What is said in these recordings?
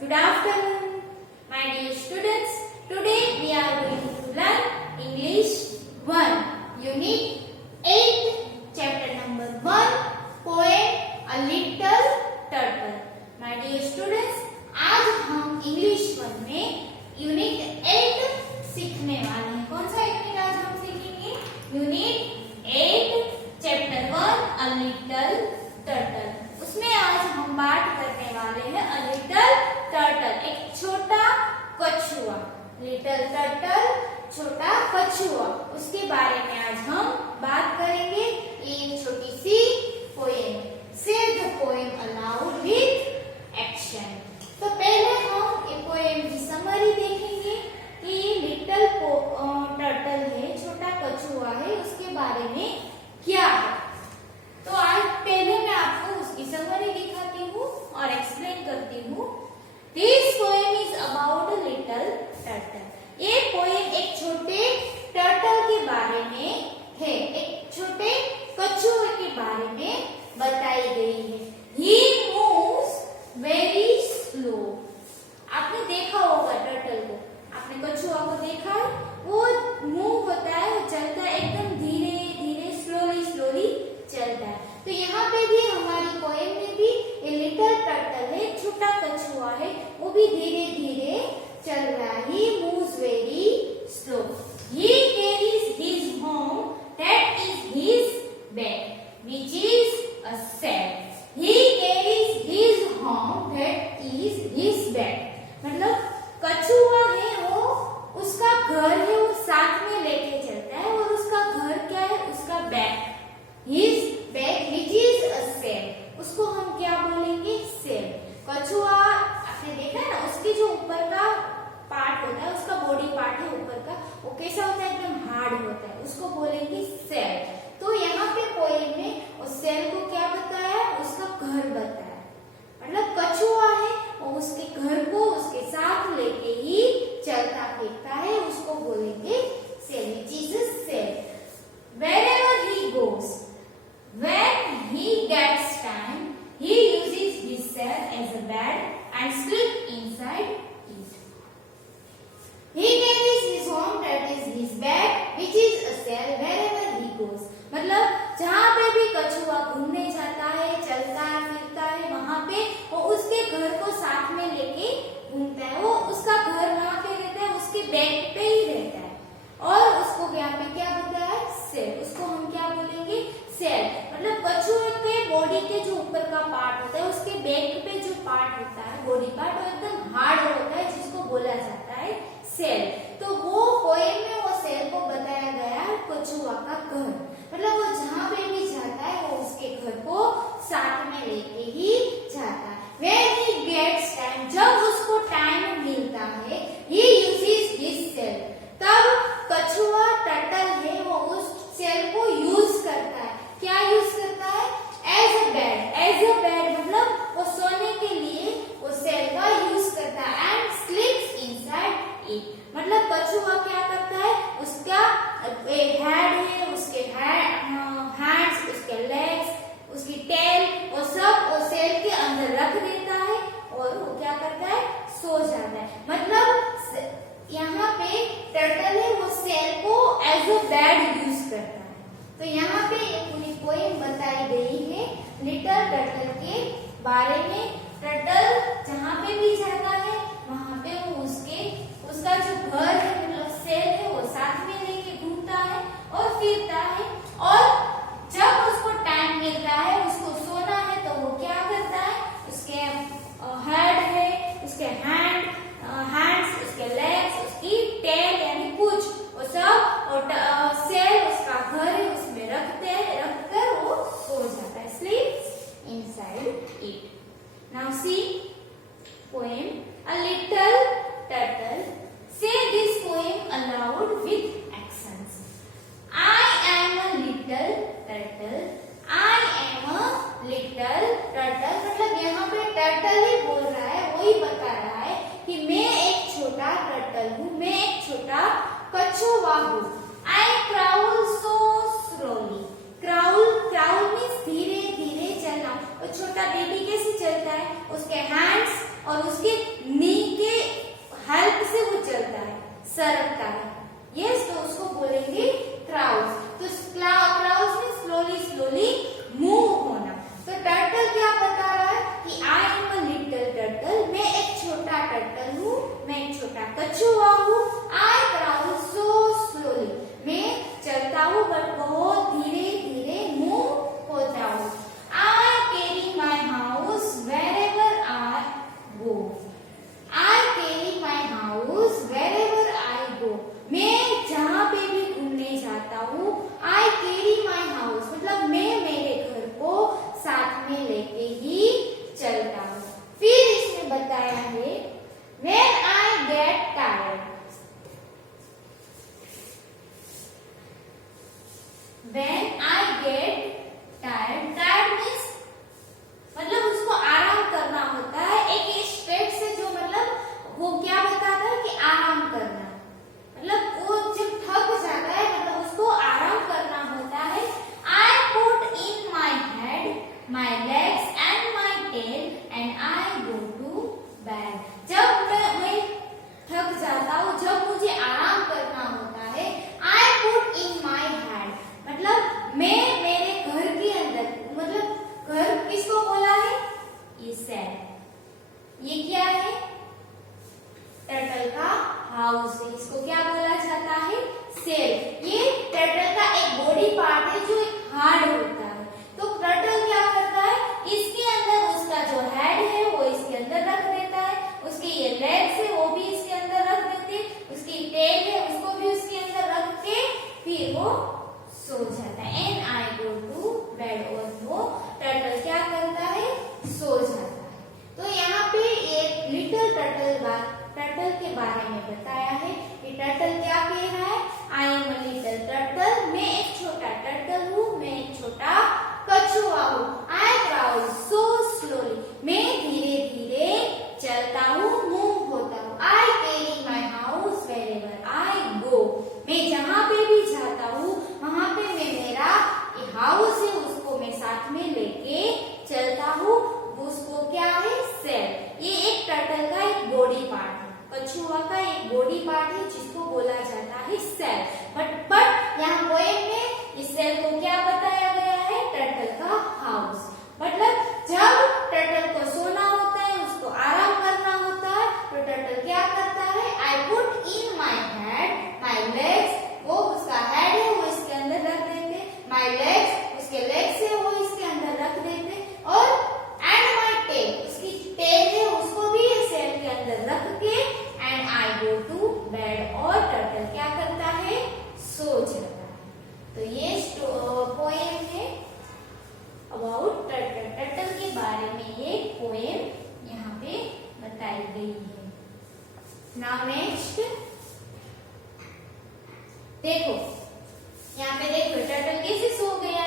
Good afternoon, my dear students. Today we are going to learn English 1, Unit 8, Chapter number 1, Poem A Little Turtle. My dear students, आज हम English 1 में Unit 8 सीखने वाले हैं. कौन सा यूनिट आज हम सीखेंगे? Unit 8, Chapter 1, A Little Turtle. उसमें आज हम बात करने वाले हैं A Little Turtle, एक छोटा कछुआ. Little Turtle, छोटा कछुआ, उसके बारे में आज हम बात करेंगे. एक छोटी सी poem. Say the poem aloud with action. तो पहले हम ये पोएम की समरी देखेंगे कि ये लिटिल टर्टल है, छोटा कछुआ है, उसके बारे में क्या है. तो आज पहले मैं आपको उसकी समरी दिखाती हूँ और एक्सप्लेन करती हूँ. This poem is about a little turtle. ये पोएम एक छोटे टर्टल के बारे में है, एक छोटे कछुए के बारे में बताई गई है. He moves very slow. आपने देखा होगा टर्टल को, आपने कछुआ को देखा है, वो मूव होता है, वो चलता है एकदम धीरे धीरे, स्लोली स्लोली चलता है. तो यहाँ पे भी हमारी पोएम में भी ये लिटिल टर्टल है, छोटा कछुआ है, वो भी धीरे धीरे चल रहा है. He moves very slow. He carries his home, that is his bag, which is a sack. He carries his home, that is his bag. मतलब कछुआ है, वो उसका घर है, वो साथ में लेके चलता है, और उसका घर क्या है? उसका bag. His bag, which is a sack. उसको हम क्या बोलेंगे? सेल. कछुआ आपने देखा है ना, उसके जो ऊपर का पार्ट होता है, उसका बॉडी पार्ट है ऊपर का, वो कैसा होता है? एकदम हार्ड होता है, उसको बोलेंगे सेल. तो यहाँ पे पोएम में उस सेल को क्या बताया? उसका घर बताया. मतलब कछुआ है, और उसके घर को उसके साथ लेके ही चलता फिरता है, उसको बोलेंगे cell, which is a cell. Wherever he goes, when he gets time, he uses his cell as a bed and sleeps inside it. He carries his home, that is his bag, which is a cell, wherever he goes. मतलब जहाँ पे भी कछुआ घूमने जाता है, चलता है, फिरता है, वहाँ पे वो उसके घर को साथ में लेके घूमता है. वो उसका घर वहाँ पे रहता है, उसके बैग पे ही रहता है, और उसको यहाँ पे क्या होता है? सेल. उसको हम क्या बोलेंगे? सेल. मतलब कछुए के बॉडी के जो ऊपर का पार्ट होता है, उसके बैक पे जो पार्ट होता है, बॉडी पार्ट, वो एकदम हार्ड होता है, जिसको बोला जाता है सेल. तो वो पोएम में वो सेल को बताया गया है कछुआ का घर. मतलब वो जहाँ पे भी जाता है, वो उसके घर को साथ में लेके ही जाता है. When he gets time, जब उसको टाइम मिलता है, he uses his cell. तब कछुआ टर्टल है, वो उस सेल को यूज करता है. क्या यूज करता है? As a bed. As a bed मतलब वो सोने के लिए वो सेल का यूज करता है. And स्लीप्स inside it. मतलब कछुआ क्या करता है? उसका हेड है, उसके हैंड्स, उसके लेग्स, उसकी टेल, वो सब वो सेल के अंदर रख देता है, और वो क्या करता है? सो जाता है. मतलब यहाँ पे टर्टल है, वो सेल को एज अ बेड यूज करता है. तो यहाँ पे ये पूरी पोएम बताई गई है लिटिल टर्टल के बारे में. टर्टल जहाँ पे भी जाता है, वहाँ पे वो उसका जो घर है, मतलब सेल है, वो साथ में लेके घूमता है और फिरता है. और जब उसको टाइम मिलता है, उसको सोना है, तो वो क्या करता है? उसके हेड है, उसके हैंड्स, उसके लेग्स, उसकी टेल यानी पूंछ, वो सब और सेल उसका घर है, उसमें रखकर वो सो जाता है. स्लीप्स inside it. Now see poem A Little Turtle. Say this poem aloud with accents. I am a little turtle. I am a little turtle. मतलब यहाँ पे टर्टल ही बोल रहा है, वही बता रहा है कि मैं एक छोटा टर्टल हूँ, मैं एक छोटा कछुआ हूँ. I crawl so slowly. Crawl means धीरे धीरे चलना. वो छोटा बेबी कैसे चलता है? उसके हैंड्स और उसके क्या बताया गया है? टर्टल का हाउस। मतलब जब टर्टल को सोना होता है, उसको आराम करना होता है, तो टर्टल क्या करता है? I put in my head my legs, वो उसका हेड है वो इसके अंदर रख देते, माई लेग्स उसके लेग्स है वो इसके अंदर रख देते, और एंड माई टेल उसकी टेल है उसको भी सेल के अंदर रख के, and I go to bed, और टर्टल क्या करता है? सो जाता है। तो ये पोएम है अबाउट टर्टल। टर्टल के बारे में ये पोएम यहाँ पे बताई गई है। नाउ नेक्स्ट देखो, यहाँ पे देखो टर्टल कैसे सो गया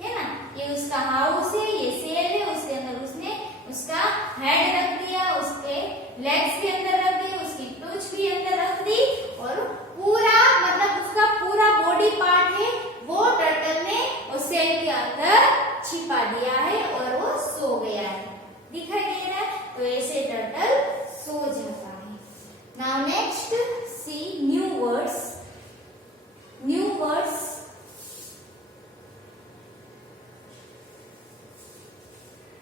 है ना? ये उसका हाउस है, ये सेल है, उसके अंदर उसने उसका हेड रख दिया, उसके लेग्स भी अंदर रख दी, उसकी टूच भी अंदर रख दी, और पूरा मतलब उसका पूरा बॉडी पार्ट है वो टर्टल ने उस सेल के अंदर छिपा दिया है और वो सो गया है। दिखाई दे रहा है? तो ऐसे टर्टल सो जाता है। Now next see new words. New words,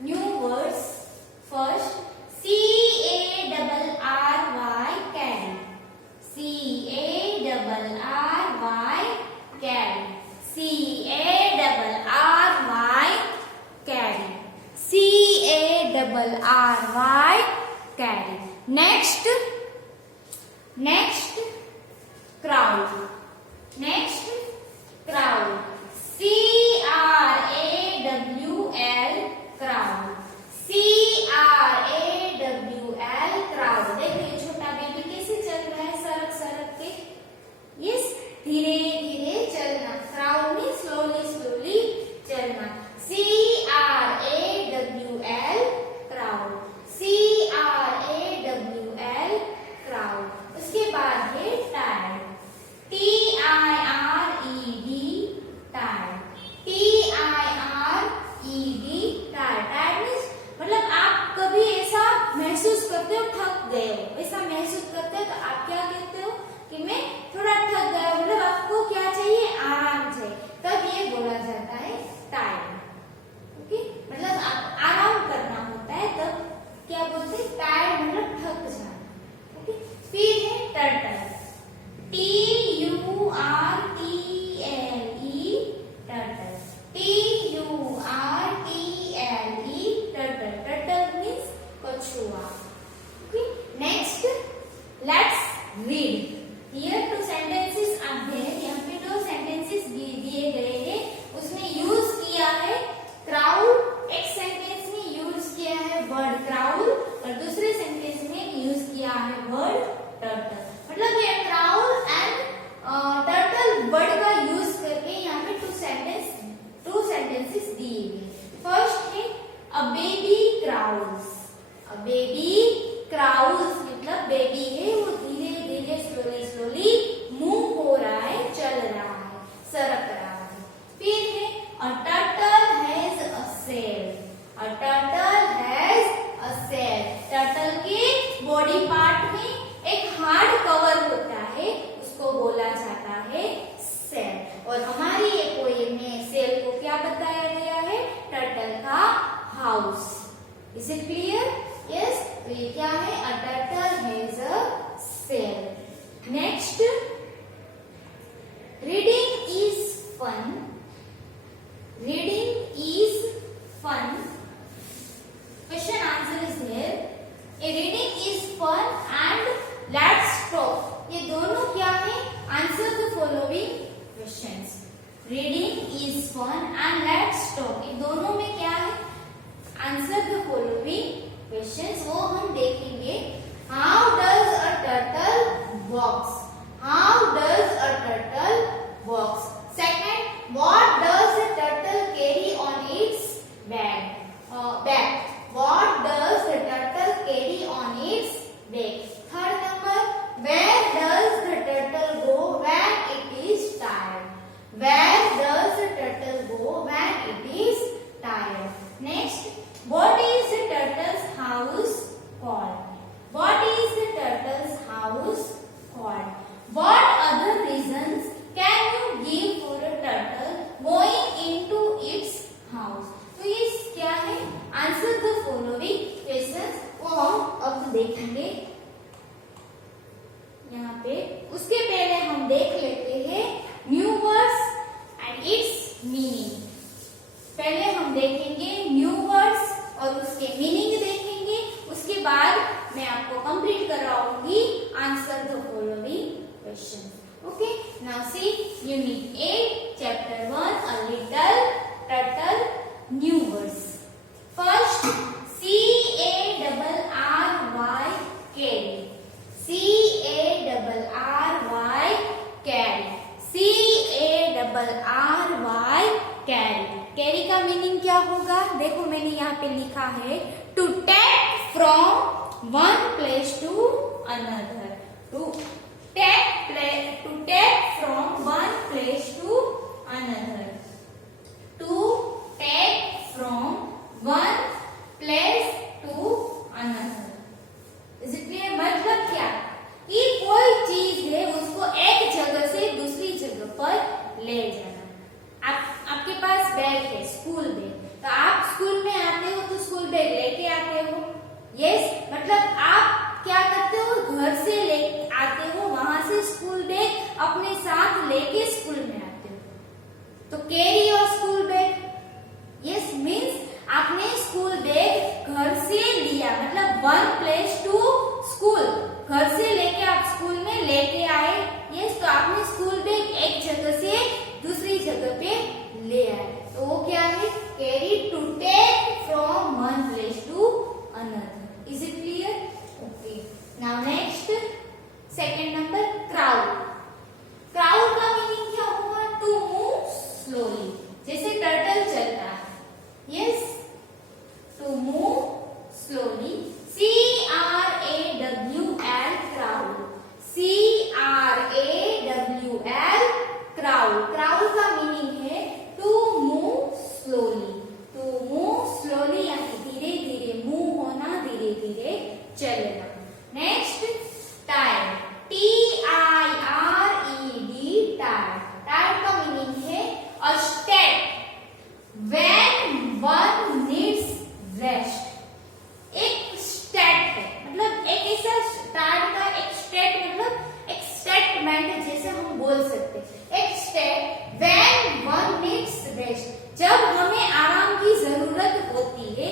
new words. First CARRY, carry, CARRY, carry, CARRY, CARRY, carry. Next crowd, next crowd, CRAWL, crowd, CRAWL, crowd. देखो ये छोटा बेबी कैसे चल रहा है, सरक सरक के, यस, धीरे धीरे चलना, क्राउड में स्लोली स्लोली चलना, CRAWL, क्राउड, CRAWL, क्राउड। उसके बाद है tired, TIRED, tired, TIRED, tired. Tired means मतलब आप कभी ऐसा महसूस करते हो थक गए हो, ऐसा महसूस करते हो तो आप क्या कहते हो कि मैं थोड़ा थक गया, मतलब आपको क्या चाहिए? आराम चाहिए, तब ये बोला जाता है टायर्ड। ओके, मतलब आप आराम करना होता है तब क्या बोलते हैं? टायर्ड, मतलब थक जाना। ओके, फिर है turtle, TURTLE, turtle, TURTLE, turtle. Turtle means कछुआ। Okay, next let's read. Here two sentences are there, यहाँ पे दो सेंटेंसेस दिए गए हैं, उसमें यूज किया है क्राउड, एक सेंटेंस में यूज किया है वर्ड क्राउड, और दूसरे सेंटेंस में यूज किया है वर्ड टर्टल। मतलब ये क्राउड एंड टर्टल वर्ड का यूज करके यहाँ पे टू सेंटेंसेस दिए गए। फर्स्ट है a baby crowds, a baby crowds मतलब बेबी है वो धीरे धीरे स्लोली स्लोली मूव हो रहा है, चल रहा है, सरक रहा है। फिर है a turtle has a shell, a turtle has a shell. Turtle के बॉडी पार्ट में एक हार्ड कवर होता है, उसको बोला जाता है सेल। और हमारी ये पोएम में सेल को क्या बताया गया है? टर्टल का house. Is it clear? Yes, तो ये क्या है? A turtle has a shell. Next, reading is fun, reading is fun. Question answer is here, A reading is fun and let's talk. ये दोनों क्या है? Answer the following questions. Reading is fun and let's talk, ये दोनों में क्या है? Answer the following questions, वो हम देखेंगे। How does a turtle walks, how does a turtle walks. Second, what does a turtle carry on its back, what does the turtle carry on its back. Third number, where does the turtle go when it is tired, where does the turtle go when it is tired. Next, what is the turtle's house called, what is the turtle's house called. Meaning. पहले हम देखेंगे new words और उसके meaning देखेंगे, उसके बाद मैं आपको कंप्लीट कराऊंगी answer the following question. Okay, now see unit 8 chapter 1 a little turtle new words. First CARRY carry, CARRY carry, CARRY carry. Carry का मीनिंग क्या होगा? देखो मैंने यहाँ पे लिखा है to take from one place to another, to take from one place to another, to take from one place to another. Is it clear? मतलब क्या कि कोई चीज है उसको एक जगह से दूसरी जगह पर ले जाना। आपके पास बैग है, स्कूल बैग, तो आप स्कूल में आते हो तो स्कूल बैग लेके आते हो। यस, मतलब आप क्या करते हो, घर से ले आते हो, वहां से स्कूल बैग अपने साथ लेके स्कूल में आते हो, तो carry your school bag. Yes means आपने स्कूल बैग घर से लिया, मतलब वन प्लेस टू स्कूल, घर से लेके आप स्कूल में लेके आए। यस, तो आपने स्कूल बैग एक जगह से दूसरी जगह पे ले आए, तो वो क्या है? Carry, to take from one place to another. Is it clear? Okay, now next second number crawl. Crowd का मीनिंग क्या होगा? टू मूव स्लोली, जैसे टर्टल चलता है। Yes, to move slowly, CRAWL crowd, CRAWL crawl. Crowd का meaning है to move slowly, to move slowly यानी धीरे धीरे मूव होना, धीरे धीरे चलना। Next tired, TIRED tired. टायर्ड का मीनिंग है a state when one needs rest. एक स्टेट है, मतलब एक ऐसा टायर्ड का एक स्टेट, मतलब एक स्टेटमेंट जैसे हम बोल सकते हैं। एक state when one needs rest, जब हमें आराम की जरूरत होती है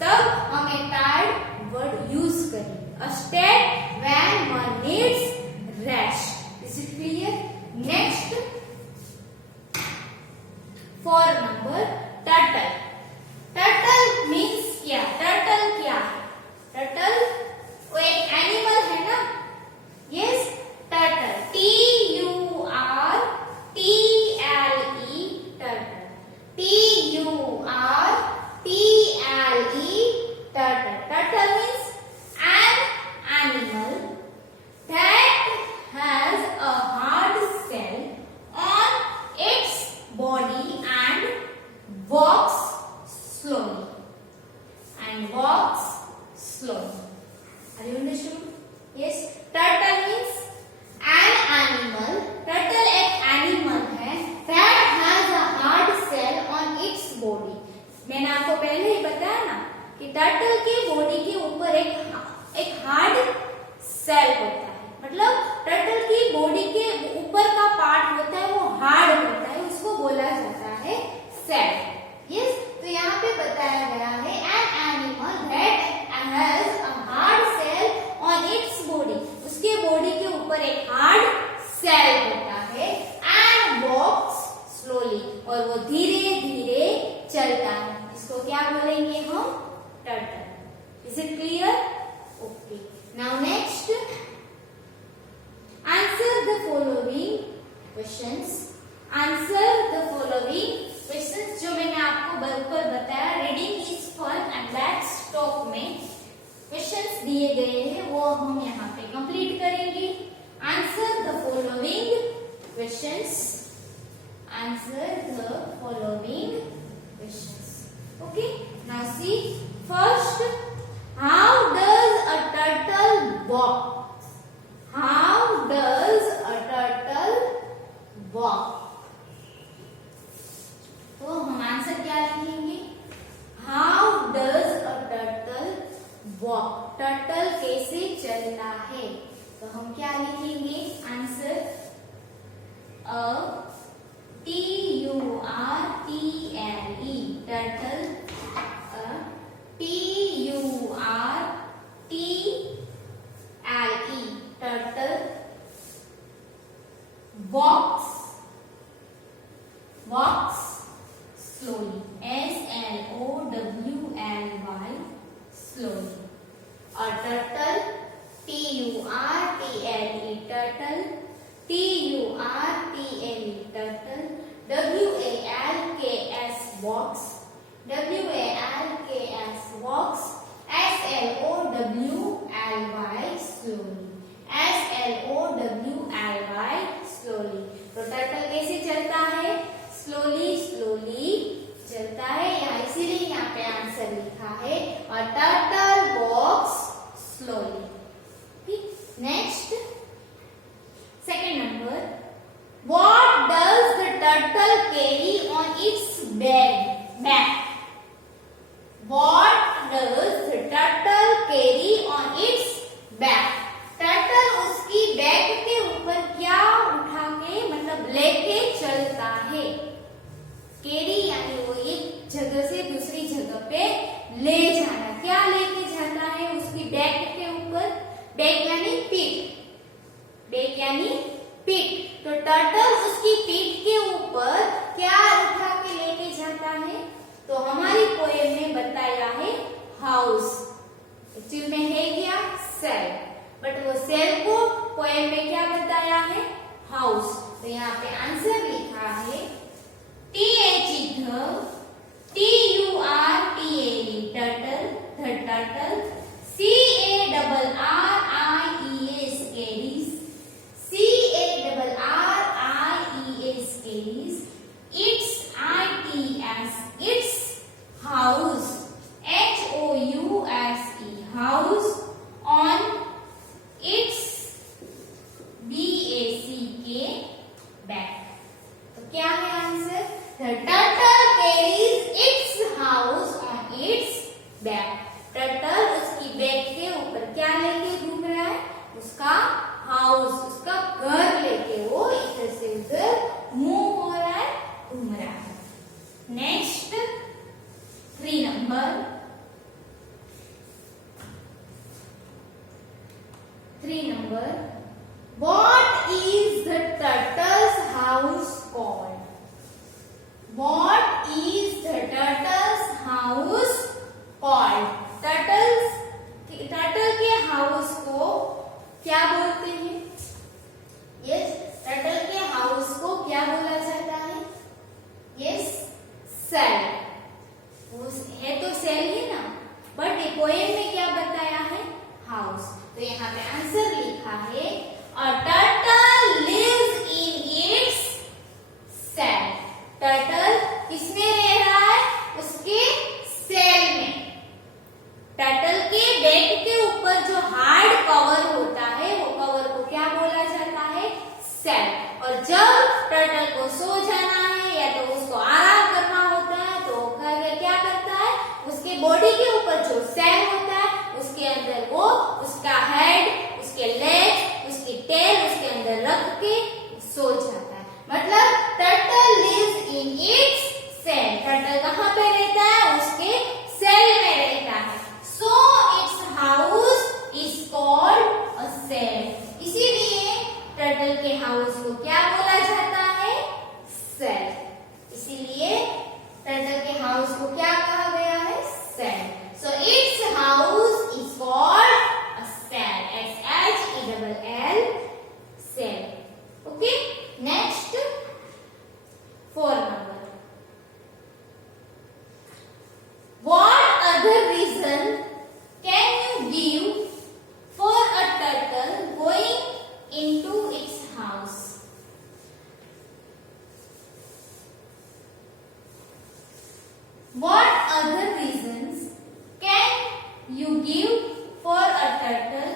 तब हमें टायर्ड वर्ड यूज करेंगे। अ state when one needs rest. Is it clear? Next 4 number turtle. Turtle means क्या? टर्टल क्या है? टर्टल वो एक एनिमल है ना। Yes, turtle, TURTLE turtle, TURTLE turtle. Turtle means an animal that has a hard shell on its body and walks slowly. And walks slowly. Are you understood? Yes. Turtle means an animal. Turtle एक animal है that has a hard shell on its body. मैंने आपको पहले ही बताया ना कि turtle के body के ऊपर एक हार्ड सेल होता है, मतलब टर्टल की बॉडी के ऊपर का पार्ट होता है वो हार्ड होता है, उसको बोला जाता है सेल। यस, तो यहाँ पे बताया गया है an animal that has a hard cell on its body, उसके बॉडी के ऊपर एक हार्ड सेल होता है, and walks slowly, और वो धीरे धीरे चलता है। इसको क्या बोलेंगे हम? Turtle. Is it clear? Okay, now next answer the following questions. Answer the following questions जो मैंने आपको ऊपर बताया, reading is fun and let's talk में क्वेश्चंस दिए गए हैं, वो हम यहाँ पे कंप्लीट करेंगे। Answer the following questions, answer the following questions. Okay, now see first, how does a turtle walk? How does a turtle walk? तो हम आंसर क्या लिखेंगे? How does a turtle walk? Turtle कैसे चलता है? तो हम क्या लिखेंगे answer? TURTLE walks slowly. S-L-O-W-L-Y, slowly. A turtle, T-U-R-T-L-E, turtle, T-U-R-T-L-E, turtle. W-A-L-K-S, walks, W-A-L-K-S, walks. S-L-O-W-L-Y, slowly. S-L-O-W-L-Y, slowly. तो टर्टल कैसे चलता है? स्लोली स्लोली चलता है, यहाँ इसीलिए यहाँ पे आंसर लिखा है। और टर्टल वॉक्स स्लोली। ठीक, next second number, what does the turtle carry on its back? What does the turtle carry on its back? Turtle उसकी बैक के ऊपर क्या उठा के मतलब लेके चलता है? कैरी यानी वो एक जगह से दूसरी जगह पे ले जाना। क्या लेके जाता है उसकी बैक के ऊपर? बैक यानी पीठ, बैक यानी पीठ। तो टर्टल उसकी पीठ के ऊपर क्या उठा के लेके जाता है? तो हमारी पोएम में बताया है हाउस, एक्चुअली में है क्या? सेल, बट वो सेल को पोएम में क्या बताया है? हाउस। तो यहाँ पे आंसर लिखा है T-H-E-T-U-R-T-L-E, turtle, the turtle. C-A-R-R-I-E-S, carries, C-A-R-R-I-E-S, carries. Its, I-T-S, its house, H-O-U-S-E, house. On its, B-A-C-K, back. तो क्या है answer? The turtle carries its house on its back. Turtle उसकी बैक के ऊपर क्या लेके घूम रहा है? उसका हाउस, उसका घर लेके वो इधर से उधर मूव हो रहा है, घूम रहा है। Next 3 number, 3 number, what is the turtle's house called? What is the turtle's house called? Turtle के हाउस को क्या बोलते हैं? यस, टर्टल के हाउस को क्या बोला जाता है? Yes, shell. है तो सेल ही ना, बट पोएम में क्या बताया है? हाउस। तो यहाँ पे आंसर लिखा है a turtle lives in its shell. Turtle किसमें रह रहा है? उसके सेल में। टर्टल के बैक के ऊपर जो हार्ड कवर होता है वो कवर को क्या बोला जाता है? सेल। और जब टर्टल को सो जाना है या तो उसको आराम करना होता है तो क्या करता है? उसके बॉडी के ऊपर जो सेल होता है उसके अंदर वो उसका हेड, उसके लेग, उसकी टेल उसके अंदर रख के सो जाता है। मतलब turtle lives in its shell. Turtle कहाँ पे रहता है? उसके सेल में रहता है। So its house is called a cell. इसीलिए टर्टल के हाउस को क्या बोला जाता है? सेल। इसीलिए टर्टल के हाउस को क्या कहा गया है? Cell. So its house is called a cell. S-H-E-L-L, cell. Okay. Next 4 number. What other reason can you give for a turtle going into its house? What other reasons can you give for a turtle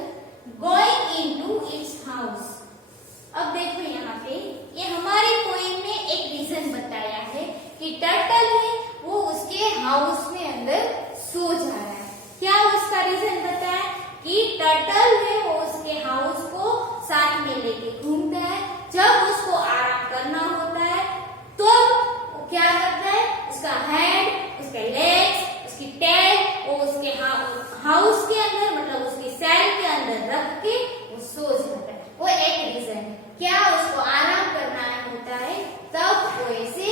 going into its house? अब देखो यहाँ पे ये हमारे poem में एक reason बताया है कि टर्टल है वो उसके हाउस में अंदर सो जा रहा है। क्या उसका रीजन बताया? कि टर्टल है वो उसके हाउस को साथ में लेके घूमता है। जब उसको आराम करना होता है तो वो क्या करता है? उसका हेड, उसके लेग्स, उसकी टेल वो उसके हाउस के अंदर मतलब उसके सेल के अंदर रख के वो सो जाता है। वो एक रीजन है। क्या उसको आराम करना होता है तब वो ऐसे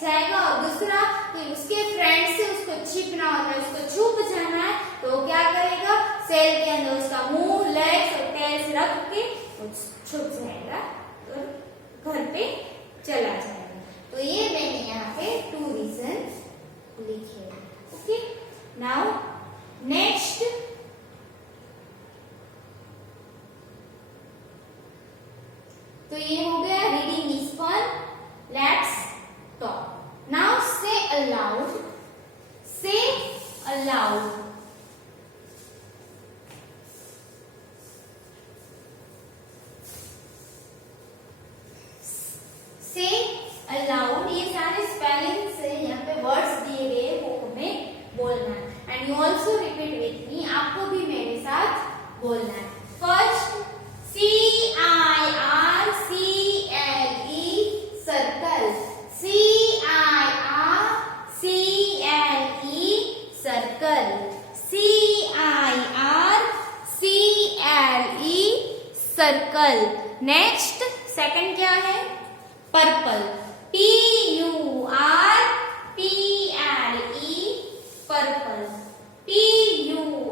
जाएगा, और दूसरा कि उसके फ्रेंड से उसको छिपना होता है, उसको छुप जाना है, तो वो क्या करेगा, सेल के अंदर उसका मुंह, लेग्स और टेल्स रख के छुप जाएगा और घर पे चला जाएगा। तो ये मैंने यहाँ पे 2 रीजन लिखे। ओके, नाउ नेक्स्ट, तो ये हो गया reading is fun, let's talk. Now say aloud, say aloud. Say aloud, ये सारे स्पेलिंग से यहाँ पे वर्ड्स दिए गए वो हमें बोलना है, and you also repeat with me, आपको भी मेरे साथ बोलना है। First, CIRCLE circle, CIRCLE circle, CIRCLE circle. Next, second क्या है, purple, PURPLE purple, PURPLE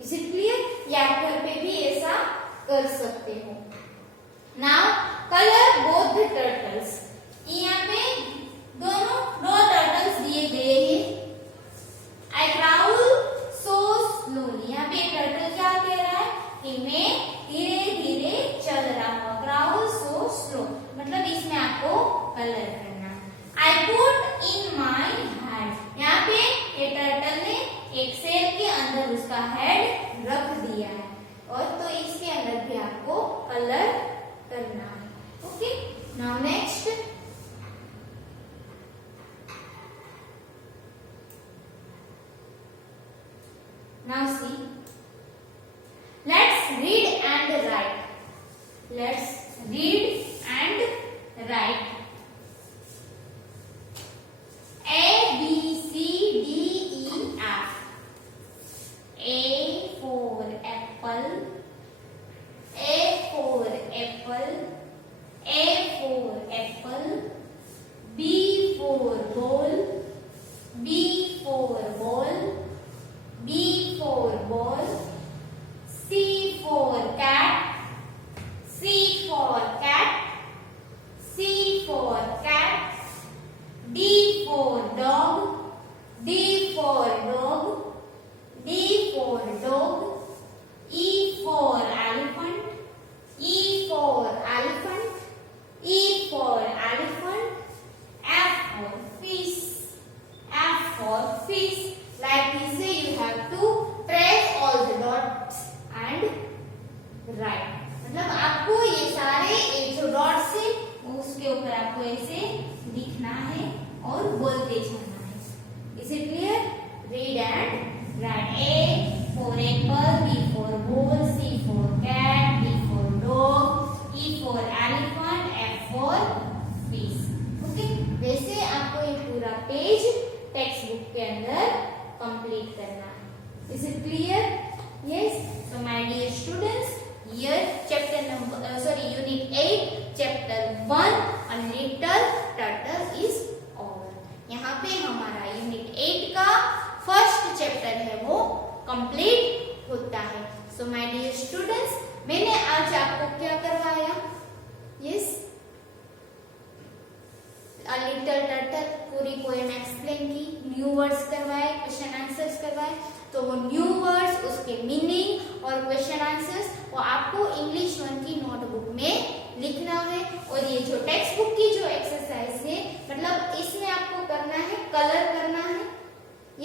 is it clear? या आप घर पे भी ऐसा कर सकते हो। Now colour both the turtles. यहाँ पे दो टर्टल्स दिए गए हैं। आई क्राउल सो स्लोली। यहाँ पे टर्टल क्या कह रहा है कि मैं धीरे धीरे चल रहा हूँ। क्राउल सो स्लो मतलब इसमें आपको कलर करना है। I put in my hand. यहाँ पे ये टर्टल ने एक सेल के अंदर उसका हेड रख दिया है और तो इसके अंदर भी आपको कलर करना है। Okay, now next now see, let's read and write. Let's read and write. A B C D E F. A for apple. A for apple. A for apple. B for ball. B for ball. B for ball. C for cat. C for cat. C for cat. D for dog. D for dog. D for dog. E for elephant. E for elephant. E for elephant. F for fish. F for fish. Like this way you have to press all the dots and write. मतलब आपको ये सारे जो dots है उसके ऊपर आपको ऐसे लिखना है और बोलते जाना है। Is it clear? Read and right. A for apple, B for ball, C for cat, D for dog, E for elephant, F for fish. Okay, वैसे आपको ये पूरा पेज टेक्स्ट बुक के अंदर कंप्लीट करना है। Is it clear? Yes. So my dear students, here chapter number unit 8 chapter 1 a little turtle is over। यहाँ पे हमारा यूनिट 8 का फर्स्ट चैप्टर है वो कंप्लीट होता है। सो माय डियर स्टूडेंट्स, मैंने आज आपको क्या करवाया? यस, A little turtle पूरी पोएम एक्सप्लेन की, न्यू वर्ड्स करवाए, क्वेश्चन आंसर्स करवाए। तो वो न्यू वर्ड्स, उसके मीनिंग और क्वेश्चन आंसर्स वो आपको इंग्लिश 1 की नोटबुक में लिखना है। और ये जो टेक्स्ट बुक की जो एक्सरसाइज है मतलब इसमें आपको करना है, कलर करना है।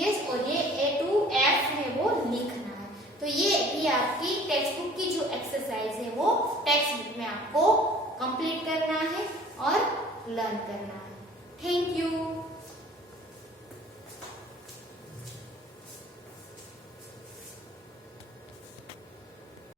यस, और ये A to F है वो लिखना है। तो ये भी आपकी टेक्स्ट बुक की जो एक्सरसाइज है वो टेक्स्ट बुक में आपको कंप्लीट करना है और लर्न करना है। Thank you.